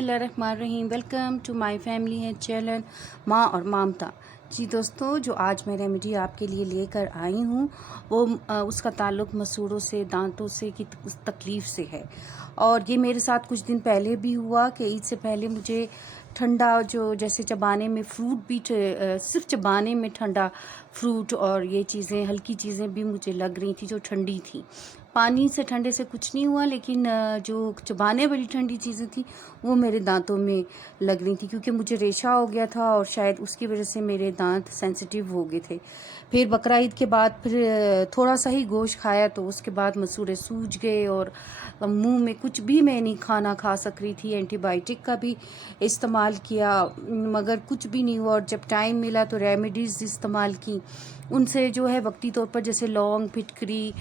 बिस्मिल्लाहिर्रहमानिर्रहीम। Welcome to my family है channel माँ और ममता। जी दोस्तों, जो आज मैं रेमेडी आपके लिए लेकर आई हूँ वो उसका ताल्लुक़ मसूड़ों से, दांतों से की उस तकलीफ़ से है। और ये मेरे साथ कुछ दिन पहले भी हुआ कि ईद से पहले मुझे ठंडा जो जैसे चबाने में फ्रूट भी सिर्फ चबाने में ठंडा फ्रूट और ये चीज़ें हल्की चीज़ें भी मुझे लग रही थी जो ठंडी थी। पानी से ठंडे से कुछ नहीं हुआ, लेकिन जो चबाने वाली ठंडी चीज़ें थी वो मेरे दांतों में लग रही थी, क्योंकि मुझे रेशा हो गया था और शायद उसकी वजह से मेरे दांत सेंसिटिव हो गए थे। फिर बकरा ईद के बाद फिर थोड़ा सा ही गोश्त खाया तो उसके बाद मसूड़े सूज गए और मुंह में कुछ भी मैं नहीं खाना खा सक रही थी। एंटीबायोटिक का भी इस्तेमाल किया मगर कुछ भी नहीं हुआ। और जब टाइम मिला तो रेमेडीज़ इस्तेमाल की, उनसे जो है वक्ती तौर पर जैसे लौंग, फिटकरी,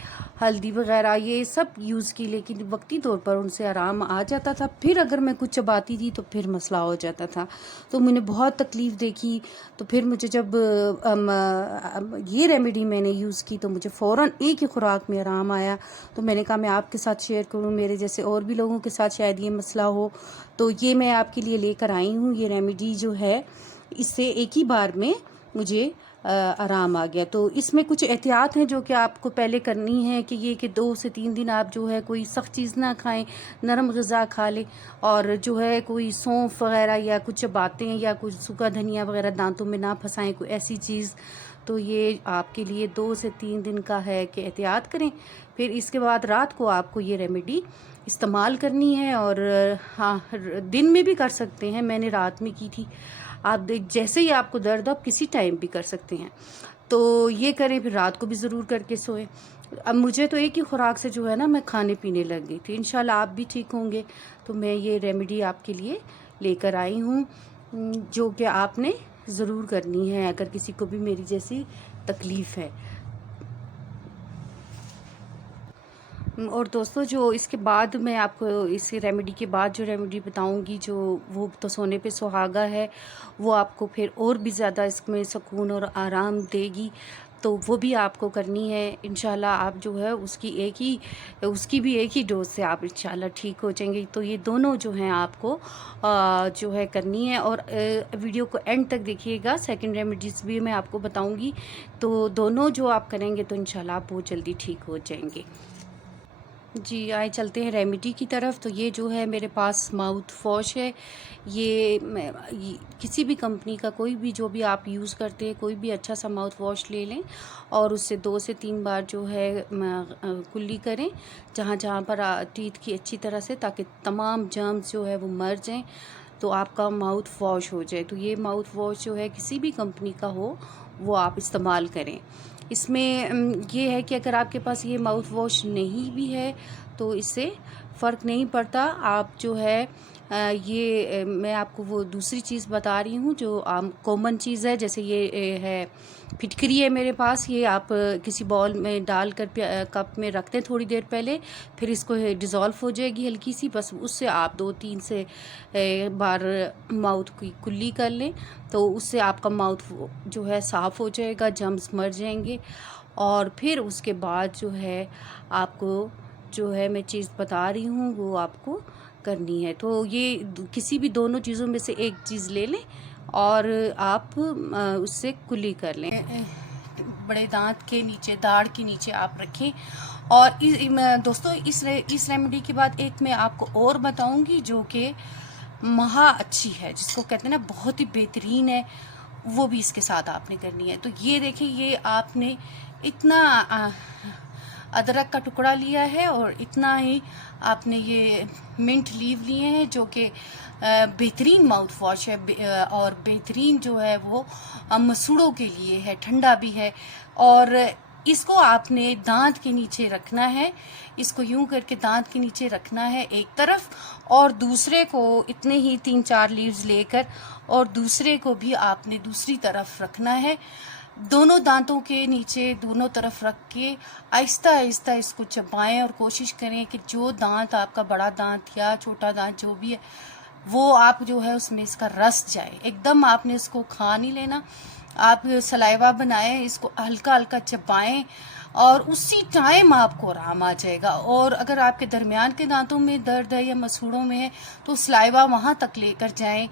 हल्दी वगैरह ये सब यूज़ की, लेकिन वक्ती तौर पर उनसे आराम आ जाता था। फिर अगर मैं कुछ चबाती थी तो फिर मसला हो जाता था, तो मैंने बहुत तकलीफ़ देखी। तो फिर मुझे जब ये रेमेडी मैंने यूज़ की तो मुझे फ़ौरन एक ही खुराक में आराम आया। तो मैंने कहा मैं आपके साथ शेयर करूं, मेरे जैसे और भी लोगों के साथ शायद ये मसला हो। तो ये मैं आपके लिए लेकर आई हूँ। ये रेमेडी जो है इससे एक ही बार में मुझे आराम आ गया। तो इसमें कुछ एहतियात हैं जो कि आपको पहले करनी है कि ये कि 2 से 3 दिन आप जो है कोई सख्त चीज़ ना खाएं, नरम ग़िज़ा खा लें। और जो है कोई सौंफ वगैरह या कुछ चबाते हैं या कुछ सूखा धनिया वगैरह दांतों में ना फंसाएं, कोई ऐसी चीज़। तो ये आपके लिए 2 से 3 दिन का है कि एहतियात करें। फिर इसके बाद रात को आपको ये रेमेडी इस्तेमाल करनी है। और हाँ, दिन में भी कर सकते हैं, मैंने रात में की थी। आप जैसे ही आपको दर्द हो आप किसी टाइम भी कर सकते हैं। तो ये करें, फिर रात को भी ज़रूर करके सोएं। अब मुझे तो एक ही खुराक से जो है ना मैं खाने पीने लग गई थी। इंशाल्लाह आप भी ठीक होंगे। तो मैं ये रेमेडी आपके लिए लेकर आई हूँ जो कि आपने ज़रूर करनी है अगर किसी को भी मेरी जैसी तकलीफ़ है। और दोस्तों, जो इसके बाद मैं आपको इस रेमेडी के बाद जो रेमेडी बताऊंगी जो वो तो सोने पे सुहागा है, वो आपको फिर और भी ज़्यादा इसमें सुकून और आराम देगी। तो वो भी आपको करनी है इंशाल्लाह। आप जो है उसकी भी एक ही डोज से आप इंशाल्लाह ठीक हो जाएंगे। तो ये दोनों जो हैं आपको जो है करनी है। और वीडियो को एंड तक देखिएगा, सेकंड रेमेडीज़ भी मैं आपको बताऊंगी। तो दोनों जो आप करेंगे तो इंशाल्लाह आप बहुत जल्दी ठीक हो जाएंगे। जी, आए चलते हैं रेमेडी की तरफ। तो ये जो है मेरे पास माउथ वॉश है। ये किसी भी कंपनी का कोई भी जो भी आप यूज़ करते हैं कोई भी अच्छा सा माउथ वॉश ले लें और उससे 2 से 3 बार जो है कुल्ली करें जहाँ जहाँ पर टीथ की अच्छी तरह से, ताकि तमाम जर्म्स जो है वो मर जाएं, तो आपका माउथ वॉश हो जाए। तो ये माउथ वॉश जो है किसी भी कंपनी का हो वो आप इस्तेमाल करें। इसमें ये है कि अगर आपके पास ये माउथ वॉश नहीं भी है तो इससे फ़र्क नहीं पड़ता। आप जो है मैं आपको वो दूसरी चीज़ बता रही हूँ जो आम कॉमन चीज़ है। जैसे ये है फिटकरी है मेरे पास। ये आप किसी बॉल में डाल कर कप में रखते हैं थोड़ी देर पहले, फिर इसको डिज़ोल्व हो जाएगी हल्की सी, बस उससे आप 2-3 से बार माउथ की कुल्ली कर लें तो उससे आपका माउथ जो है साफ़ हो जाएगा, जर्म्स मर जाएंगे। और फिर उसके बाद जो है आपको जो है मैं चीज़ बता रही हूँ वो आपको करनी है। तो ये किसी भी दोनों चीज़ों में से एक चीज़ ले लें और आप उससे कुल्ली कर लें। बड़े दांत के नीचे, दाढ़ के नीचे आप रखें। और दोस्तों, इस रेमेडी के बाद एक मैं आपको और बताऊंगी जो कि महा अच्छी है, जिसको कहते हैं ना बहुत ही बेहतरीन है, वो भी इसके साथ आपने करनी है। तो ये देखिए, ये आपने इतना अदरक का टुकड़ा लिया है और इतना ही आपने ये मिंट लीव लिए हैं जो कि बेहतरीन माउथ वॉश है और बेहतरीन जो है वो मसूड़ों के लिए है, ठंडा भी है। और इसको आपने दांत के नीचे रखना है। इसको यूं करके दांत के नीचे रखना है एक तरफ, और दूसरे को इतने ही 3-4 लीव्स लेकर और दूसरे को भी आपने दूसरी तरफ रखना है। दोनों दांतों के नीचे दोनों तरफ रख के आहिस्ता आहिस्ता इसको चबाएं और कोशिश करें कि जो दांत आपका बड़ा दांत या छोटा दांत जो भी है वो आप जो है उसमें इसका रस जाए। एकदम आपने इसको खा नहीं लेना, आप सलाइवा बनाएं, इसको हल्का हल्का चबाएं और उसी टाइम आपको आराम आ जाएगा। और अगर आपके दरमियान के दांतों में दर्द है या मसूड़ों में है तो सलाइवा वहाँ तक लेकर जाएं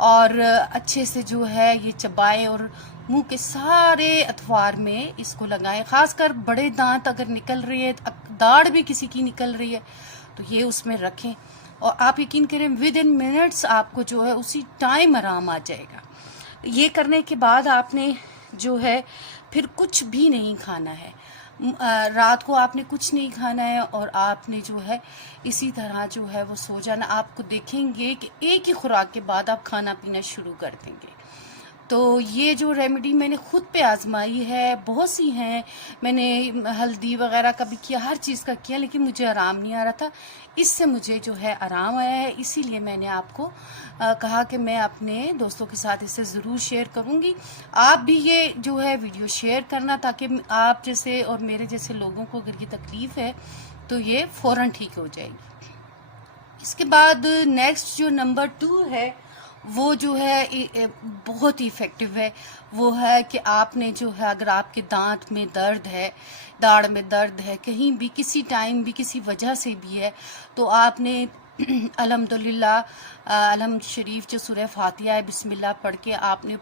और अच्छे से जो है ये चबाएं और मुंह के सारे अतवार में इसको लगाएं। खासकर बड़े दांत अगर निकल रही है, दाढ़ भी किसी की निकल रही है, तो ये उसमें रखें और आप यकीन करें विद इन मिनट्स आपको जो है उसी टाइम आराम आ जाएगा। ये करने के बाद आपने जो है फिर कुछ भी नहीं खाना है, रात को आपने कुछ नहीं खाना है और आपने जो है इसी तरह जो है वो सो जाना। आपको देखेंगे कि एक ही खुराक के बाद आप खाना पीना शुरू कर देंगे। तो ये जो रेमेडी मैंने ख़ुद पे आजमाई है, बहुत सी हैं, मैंने हल्दी वगैरह का भी किया, हर चीज़ का किया, लेकिन मुझे आराम नहीं आ रहा था। इससे मुझे जो है आराम आया है, इसीलिए मैंने आपको कहा कि मैं अपने दोस्तों के साथ इसे ज़रूर शेयर करूँगी। आप भी ये जो है वीडियो शेयर करना ताकि आप जैसे और मेरे जैसे लोगों को अगर ये तकलीफ़ है तो ये फ़ौरन ठीक हो जाएगी। इसके बाद नेक्स्ट जो नंबर 2 है वो जो है बहुत ही इफ़ेक्टिव है। वो है कि आपने जो है अगर आपके दांत में दर्द है, दाढ़ में दर्द है, कहीं भी किसी टाइम भी किसी वजह से भी है, तो आपने अल्हम्दुलिल्लाह अलहम्द शरीफ जो सूरह फातिहा है बिस्मिल्लाह पढ़ के आपने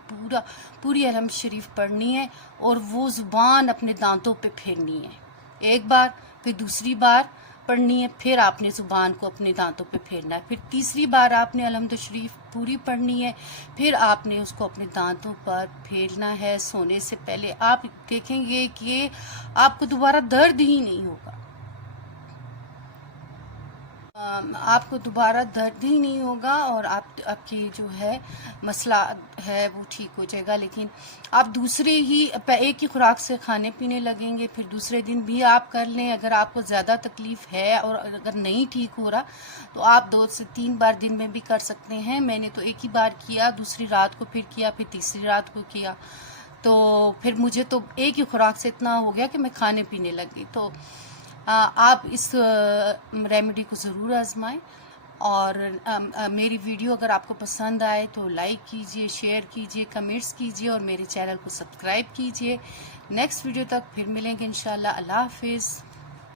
पूरी अलहम्द शरीफ पढ़नी है और वो ज़ुबान अपने दांतों पे फेरनी है। एक बार, फिर दूसरी बार पढ़नी है, फिर आपने ज़ुबान को अपने दांतों पे फेरना है, फिर तीसरी बार आपने अलहम्द शरीफ पूरी पढ़नी है, फिर आपने उसको अपने दांतों पर फेरना है सोने से पहले। आप देखेंगे कि आपको दोबारा दर्द ही नहीं होगा, आपको दोबारा दर्द ही नहीं होगा और आपकी जो है मसला है वो ठीक हो जाएगा। लेकिन आप दूसरे ही एक ही खुराक से खाने पीने लगेंगे, फिर दूसरे दिन भी आप कर लें। अगर आपको ज़्यादा तकलीफ़ है और अगर नहीं ठीक हो रहा तो आप 2 से 3 बार दिन में भी कर सकते हैं। मैंने तो एक ही बार किया, दूसरी रात को फिर किया, फिर तीसरी रात को किया, तो फिर मुझे तो एक ही खुराक से इतना हो गया कि मैं खाने पीने लग गई। तो आप इस रेमेडी को ज़रूर आजमाएं और मेरी वीडियो अगर आपको पसंद आए तो लाइक कीजिए, शेयर कीजिए, कमेंट्स कीजिए और मेरे चैनल को सब्सक्राइब कीजिए। नेक्स्ट वीडियो तक फिर मिलेंगे इंशाल्लाह। अल्लाह हाफिज़।